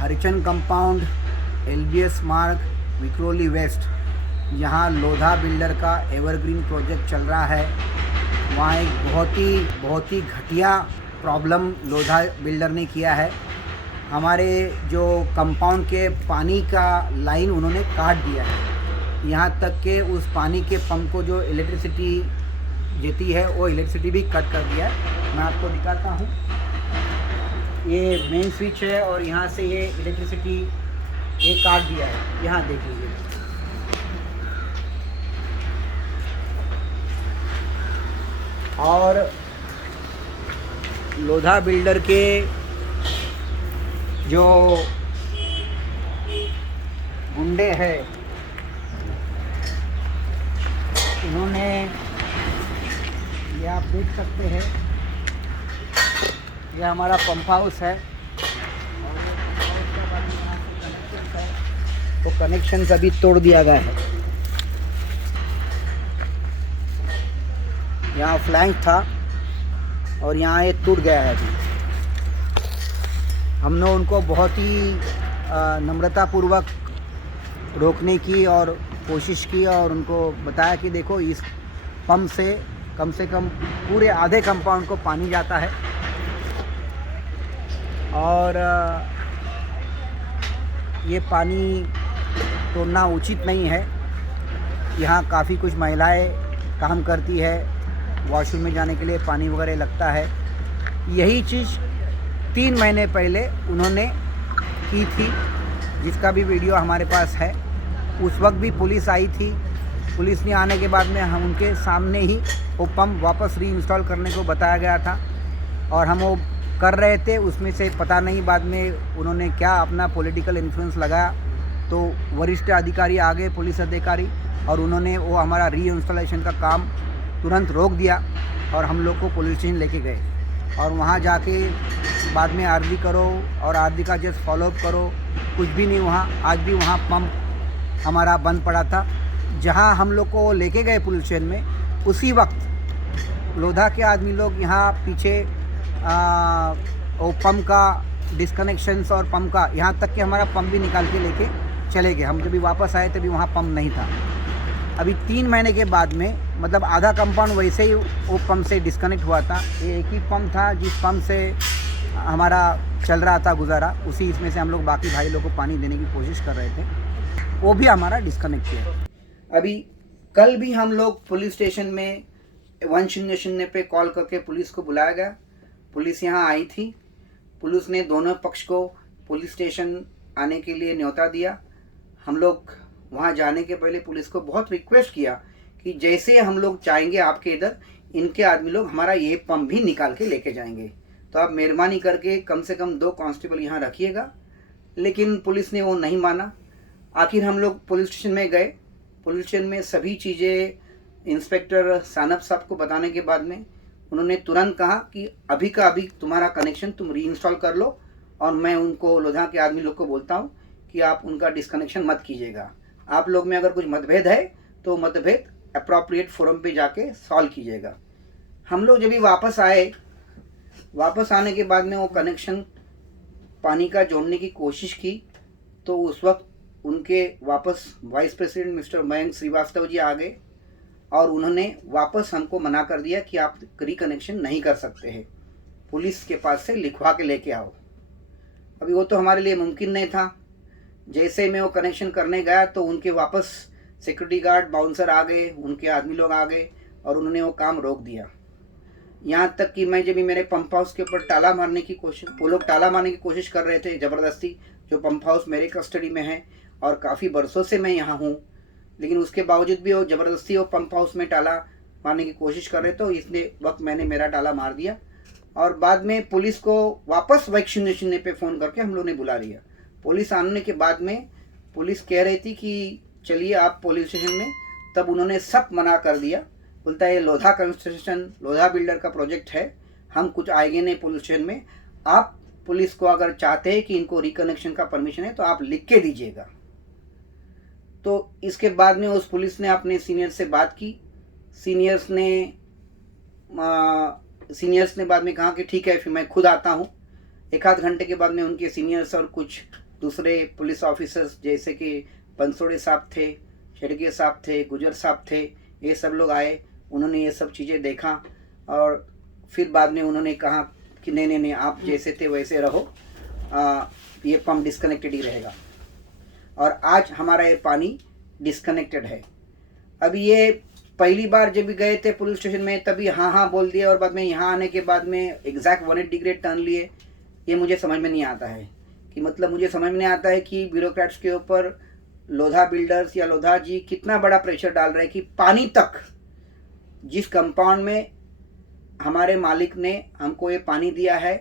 Harichand compound, LBS मार्ग, Vikhroli waste, यहाँ Lodha builder का एवरग्रीन प्रोजेक्ट चल रहा है। वहाँ एक बहुत ही घटिया प्रॉब्लम लोधा बिल्डर ने किया है। हमारे जो कंपाउंड के पानी का लाइन उन्होंने काट दिया है। यहाँ तक कि उस पानी के पंप को जो इलेक्ट्रिसिटी देती है वो इलेक्ट्रिसिटी भी कट कर दिया है। मैं आपको दिखाता हूँ। ये मेन स्विच है और यहाँ से ये इलेक्ट्रिसिटी ये काट दिया है। यहाँ देख लीजिए। और लोधा बिल्डर के जो गुंडे हैं इन्होंने, ये आप देख सकते हैं, ये हमारा पंप हाउस है और ये पंप हाउस का बाकी यहाँ से कनेक्शन है, तो कनेक्शन अभी तोड़ दिया गया है। यहाँ फ्लैंक था और यहाँ ये टूट गया है। अभी हमने उनको बहुत ही नम्रतापूर्वक रोकने की और कोशिश की और उनको बताया कि देखो, इस पंप से कम पूरे आधे कंपाउंड को पानी जाता है और ये पानी तोड़ना उचित नहीं है। यहाँ काफ़ी कुछ महिलाएं काम करती है, वॉशरूम में जाने के लिए पानी वगैरह लगता है। यही चीज़ 3 महीने पहले उन्होंने की थी, जिसका भी वीडियो हमारे पास है। उस वक्त भी पुलिस आई थी। पुलिस ने आने के बाद में हम उनके सामने ही वो पंप वापस रीइंस्टॉल करने को बताया गया था और हम वो कर रहे थे। उसमें से पता नहीं बाद में उन्होंने क्या अपना पॉलिटिकल इन्फ्लुएंस लगाया, तो वरिष्ठ अधिकारी आ गए, पुलिस अधिकारी, और उन्होंने वो हमारा रीइंस्टॉलेशन का काम तुरंत रोक दिया और हम लोग को पुलिस स्टेशन लेके गए। और वहाँ जाके बाद में आरजी करो और आरजी का जस्ट फॉलोअप करो, कुछ भी नहीं वहाँ। आज भी वहाँ पंप हमारा बंद पड़ा था। जहाँ हम लोग को लेके गए पुलिस स्टेशन में, उसी वक्त लोधा के आदमी लोग यहाँ पीछे वो पंप का डिस्कनेक्शंस और पंप का, यहाँ तक कि हमारा पंप भी निकाल के लेके चले गए। हम जब भी वापस आए तभी वहाँ पंप नहीं था। अभी 3 महीने के बाद में, मतलब आधा कंपाउंड वैसे ही वो पंप से डिस्कनेक्ट हुआ था। ये एक ही पंप था जिस पंप से हमारा चल रहा था गुजारा, उसी इसमें से हम लोग बाकी भाई लोगों को पानी देने की कोशिश कर रहे थे, वो भी हमारा डिस्कनेक्ट किया। अभी कल भी हम लोग पुलिस स्टेशन में 100 पे कॉल करके पुलिस को बुलाया गया। पुलिस यहाँ आई थी। पुलिस ने दोनों पक्ष को पुलिस स्टेशन आने के लिए न्योता दिया। हम लोग वहाँ जाने के पहले पुलिस को बहुत रिक्वेस्ट किया कि जैसे हम लोग चाहेंगे आपके इधर, इनके आदमी लोग हमारा ये पंप भी निकाल के लेके जाएंगे, तो आप मेहरबानी करके कम से कम 2 कांस्टेबल यहाँ रखिएगा। लेकिन पुलिस ने वो नहीं माना। आखिर हम लोग पुलिस स्टेशन में गए। पुलिस स्टेशन में सभी चीज़ें इंस्पेक्टर सानप साहब को बताने के बाद में उन्होंने तुरंत कहा कि अभी का अभी तुम्हारा कनेक्शन तुम रीइंस्टॉल कर लो, और मैं उनको लोधा के आदमी लोग को बोलता हूँ कि आप उनका डिस्कनेक्शन मत कीजिएगा। आप लोग में अगर कुछ मतभेद है तो मतभेद अप्रोप्रिएट फोरम पे जाके सॉल्व कीजिएगा। हम लोग जब भी वापस आए, वापस आने के बाद में वो कनेक्शन पानी का जोड़ने की कोशिश की, तो उस वक्त उनके वापस vice president mister Mayank Shrivastava ji आ गए और उन्होंने वापस हमको मना कर दिया कि आप रिकनेक्शन नहीं कर सकते हैं, पुलिस के पास से लिखवा के लेके आओ। अभी वो तो हमारे लिए मुमकिन नहीं था। जैसे मैं वो कनेक्शन करने गया तो उनके वापस सिक्योरिटी गार्ड बाउंसर आ गए, उनके आदमी लोग आ गए और उन्होंने वो काम रोक दिया। यहाँ तक कि मैं जब भी मेरे पंप हाउस के ऊपर ताला मारने की कोशिश, वो लोग ताला मारने की कोशिश कर रहे थे ज़बरदस्ती, जो पंप हाउस मेरे कस्टडी में है और काफ़ी बरसों से मैं यहाँ हूँ, लेकिन उसके बावजूद भी वो ज़बरदस्ती वो पंप हाउस में ताला मारने की कोशिश कर रहे, तो इसने वक्त मैंने मेरा ताला मार दिया। और बाद में पुलिस को वापस 100 पे फ़ोन करके हम लोग ने बुला लिया। पुलिस आने के बाद में पुलिस कह रही थी कि चलिए आप पुलिस स्टेशन में, तब उन्होंने सब मना कर दिया। बोलता है ये लोधा कंस्ट्रक्शन, लोधा बिल्डर का प्रोजेक्ट है, हम कुछ आएंगे नहीं पुलिस स्टेशन में। आप पुलिस को अगर चाहते हैं कि इनको रिकनेक्शन का परमिशन है तो आप लिख के दीजिएगा। तो इसके बाद में उस पुलिस ने अपने सीनियर से बात की। सीनियर्स ने बाद में कहा कि ठीक है, फिर मैं खुद आता हूँ। 1 आध घंटे के बाद में उनके सीनियर्स और कुछ दूसरे पुलिस ऑफिसर्स जैसे कि बंसोड़े साहब थे, शेडगे साहब थे, गुजर साहब थे, ये सब लोग आए। उन्होंने ये सब चीज़ें देखा और फिर बाद में उन्होंने कहा कि नहीं नहीं नहीं, आप जैसे थे वैसे रहो, ये पंप डिस्कनेक्टेड ही रहेगा। और आज हमारा ये पानी डिस्कनेक्टेड है। अभी ये पहली बार जब भी गए थे पुलिस स्टेशन में तभी हाँ हाँ बोल दिया, और बाद में यहाँ आने के बाद में एग्जैक्ट 180 डिग्री टर्न लिए। ये मुझे समझ में नहीं आता है कि मतलब मुझे समझ में नहीं आता है कि ब्यूरोक्रेट्स के ऊपर लोधा बिल्डर्स या लोधा जी कितना बड़ा प्रेशर डाल रहे हैं कि पानी तक, जिस कंपाउंड में हमारे मालिक ने हमको ये पानी दिया है,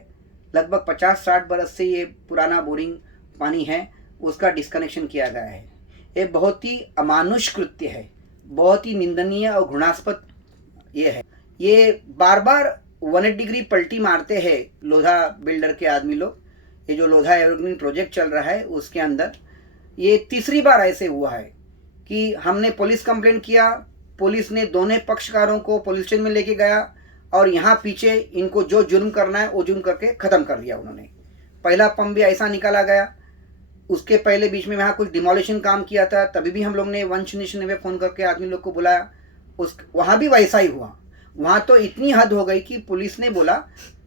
लगभग 50-60 बरस से ये पुराना बोरिंग पानी है, उसका डिस्कनेक्शन किया गया है। ये बहुत ही अमानुष कृत्य है, बहुत ही निंदनीय और घृणास्पद ये है। ये बार बार 180 डिग्री पलटी मारते हैं लोधा बिल्डर के आदमी लोग। ये जो लोधा एवरग्रीन प्रोजेक्ट चल रहा है उसके अंदर ये तीसरी बार ऐसे हुआ है कि हमने पुलिस कंप्लेंट किया, पुलिस ने दोनों पक्षकारों को पुलिस स्टेशन में लेके गया और यहाँ पीछे इनको जो जुर्म करना है वो जुर्म करके ख़त्म कर दिया उन्होंने। पहला पंप भी ऐसा निकाला गया, उसके पहले बीच में वहाँ कुछ डिमोलिशन काम किया था, तभी भी हम लोग ने 199 फ़ोन करके आदमी लोग को बुलाया, वहाँ भी वैसा ही हुआ। वहाँ तो इतनी हद हो गई कि पुलिस ने बोला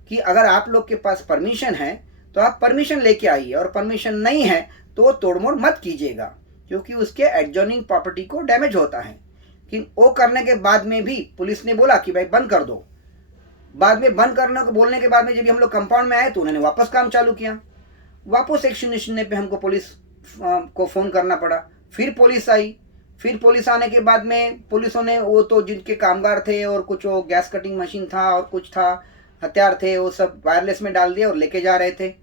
कि अगर आप लोग के पास परमिशन है तो आप परमिशन लेके आइए, और परमिशन नहीं है तो तोड़मोड़ मत कीजिएगा, क्योंकि उसके एडजॉइनिंग प्रॉपर्टी को डैमेज होता है। कि वो करने के बाद में भी पुलिस ने बोला कि भाई बंद कर दो। बाद में बंद करने को बोलने के बाद में जब हम लोग कंपाउंड में आए तो उन्होंने वापस काम चालू किया। वापस 199 पे हमको पुलिस को फ़ोन करना पड़ा। फिर पुलिस आई, फिर पुलिस आने के बाद में पुलिसों ने वो तो जिनके कामगार थे और कुछ वो गैस कटिंग मशीन था और कुछ था हथियार थे, वो सब वायरलेस में डाल दिए और लेके जा रहे थे।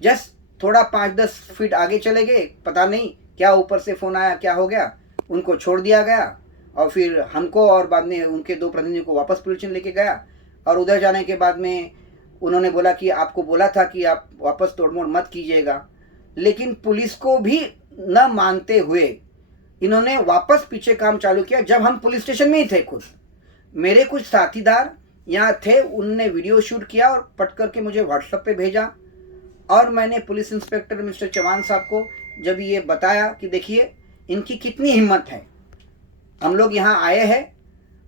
जस्ट थोड़ा 5-10 फीट आगे चले गए, पता नहीं क्या ऊपर से फ़ोन आया, क्या हो गया, उनको छोड़ दिया गया। और फिर हमको और बाद में उनके 2 प्रतिनिधियों को वापस पुलिस स्टेशन लेके गया। और उधर जाने के बाद में उन्होंने बोला कि आपको बोला था कि आप वापस तोड़मोड़ मत कीजिएगा। लेकिन पुलिस को भी न मानते हुए इन्होंने वापस पीछे काम चालू किया। जब हम पुलिस स्टेशन में ही थे, खुद मेरे कुछ साथीदार यहाँ थे, उनने वीडियो शूट किया और पट करके मुझे व्हाट्सएप पे भेजा। और मैंने पुलिस इंस्पेक्टर मिस्टर चौहान साहब को जब ये बताया कि देखिए इनकी कितनी हिम्मत है, हम लोग यहाँ आए हैं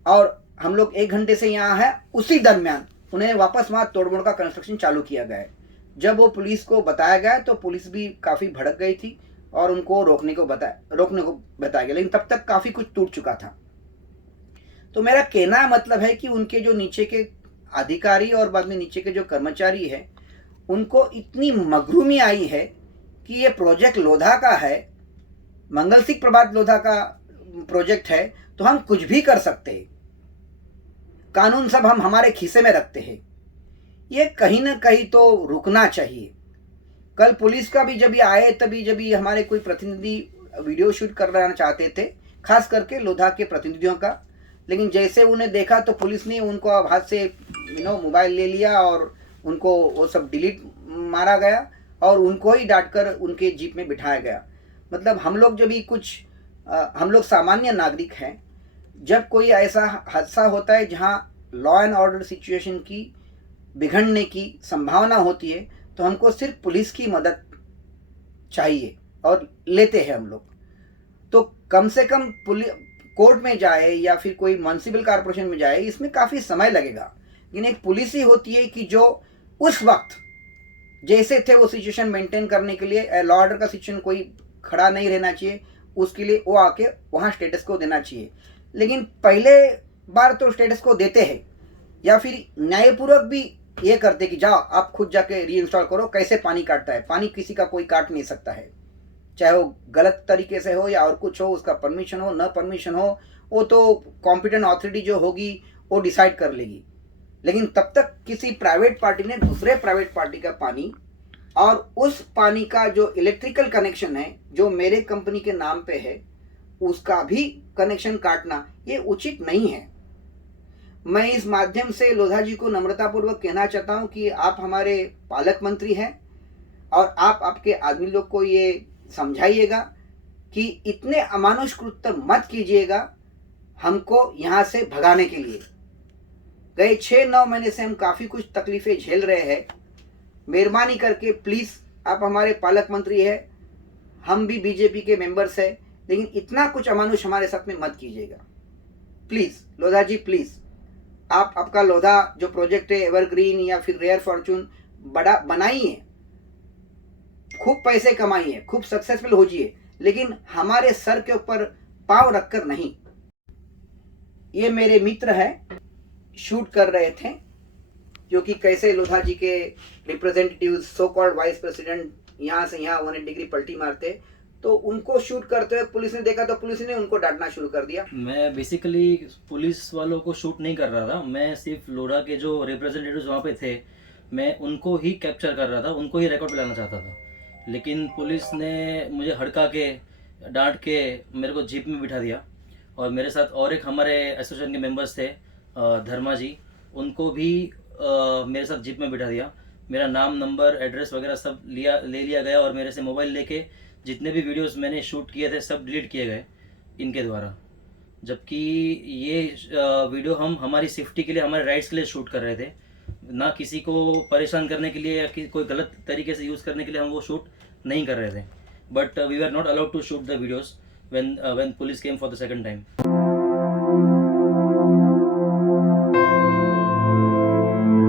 और हम लोग 1 घंटे से यहाँ हैं, उसी दरमियान उन्हें वापस वहाँ तोड़मोड़ का कंस्ट्रक्शन चालू किया गया है। जब वो पुलिस को बताया गया तो पुलिस भी काफ़ी भड़क गई थी और उनको रोकने को बताया गया, लेकिन तब तक काफ़ी कुछ टूट चुका था। तो मेरा कहना मतलब है कि उनके जो नीचे के अधिकारी और बाद में नीचे के जो कर्मचारी है, उनको इतनी मगरूमी आई है कि ये प्रोजेक्ट लोधा का है, मंगल सिंह प्रभात लोधा का प्रोजेक्ट है, तो हम कुछ भी कर सकते हैं, कानून सब हम हमारे खीसे में रखते हैं। ये कहीं ना कहीं तो रुकना चाहिए। कल पुलिस का भी जब ये आए तभी जब ये हमारे कोई प्रतिनिधि वीडियो शूट करना चाहते थे, खास करके लोधा के प्रतिनिधियों का, लेकिन जैसे उन्हें देखा तो पुलिस ने उनको हाथ से मोबाइल ले लिया और उनको वो सब डिलीट मारा गया और उनको ही डांट कर उनके जीप में बिठाया गया। मतलब हम लोग जब भी कुछ हम लोग सामान्य नागरिक हैं, जब कोई ऐसा हादसा होता है जहां लॉ एंड ऑर्डर सिचुएशन की बिगड़ने की संभावना होती है, तो हमको सिर्फ पुलिस की मदद चाहिए और लेते हैं हम लोग। तो कम से कम कोर्ट में जाए या फिर कोई म्युनिसिपल कॉर्पोरेशन में जाए, इसमें काफ़ी समय लगेगा, लेकिन एक पुलिस ही होती है कि जो उस वक्त जैसे थे वो सिचुएशन मेंटेन करने के लिए, लॉ ऑर्डर का सिचुएशन कोई खड़ा नहीं रहना चाहिए, उसके लिए वो आके वहाँ स्टेटस को देना चाहिए। लेकिन पहले बार तो स्टेटस को देते हैं या फिर न्यायपूर्वक भी ये करते कि जाओ आप खुद जाके रीइंस्टॉल करो। कैसे पानी काटता है, पानी किसी का कोई काट नहीं सकता है, चाहे वो गलत तरीके से हो या और कुछ हो, उसका परमिशन हो न परमिशन हो, वो तो कॉम्पिटेंट अथॉरिटी जो होगी वो डिसाइड कर लेगी। लेकिन तब तक किसी प्राइवेट पार्टी ने दूसरे प्राइवेट पार्टी का पानी और उस पानी का जो इलेक्ट्रिकल कनेक्शन है जो मेरे कंपनी के नाम पे है, उसका भी कनेक्शन काटना ये उचित नहीं है। मैं इस माध्यम से लोधा जी को नम्रतापूर्वक कहना चाहता हूं कि आप हमारे पालक मंत्री हैं और आप आपके आदमी लोग को ये समझाइएगा कि इतने अमानुष कृत्य मत कीजिएगा हमको यहाँ से भगाने के लिए। गए 6-9 महीने से हम काफ़ी कुछ तकलीफ़ें झेल रहे हैं। मेहरबानी करके प्लीज़, आप हमारे पालक मंत्री हैं, हम भी बीजेपी के मेंबर्स हैं, लेकिन इतना कुछ अमानुष हमारे साथ में मत कीजिएगा प्लीज़। लोधा जी प्लीज़, आप आपका लोधा जो प्रोजेक्ट है एवरग्रीन या फिर रेयर फॉर्चून बड़ा बनाइए, खूब पैसे कमाइए, खूब सक्सेसफुल हो जाइए, लेकिन हमारे सर के ऊपर पाँव रखकर नहीं। ये मेरे मित्र हैं, शूट कर रहे थे, जो कि कैसे लोधा जी के representative so called vice president यहाँ से यहाँ 180 डिग्री पलटी मारते, तो उनको शूट करते हुए पुलिस ने देखा तो पुलिस ने उनको डांटना शुरू कर दिया। मैं बेसिकली पुलिस वालों को शूट नहीं कर रहा था, मैं सिर्फ लोढ़ा के जो रिप्रेजेंटेटिव्स वहाँ पे थे मैं उनको ही कैप्चर कर रहा था, उनको ही रिकॉर्ड लाना चाहता था। लेकिन पुलिस ने मुझे हड़का के डांट के मेरे को जीप में बिठा दिया और मेरे साथ और एक हमारे एसोसिएशन के मेंबर्स थे धर्मा जी, उनको भी मेरे साथ जीप में बिठा दिया। मेरा नाम, नंबर, एड्रेस वगैरह सब ले लिया गया और मेरे से मोबाइल लेके जितने भी वीडियोस मैंने शूट किए थे सब डिलीट किए गए इनके द्वारा। जबकि ये वीडियो हम हमारी सेफ्टी के लिए, हमारे राइट्स के लिए शूट कर रहे थे, ना किसी को परेशान करने के लिए या कोई गलत तरीके से यूज़ करने के लिए हम वो शूट नहीं कर रहे थे। But we are not allowed to shoot the videos when police came for the second time.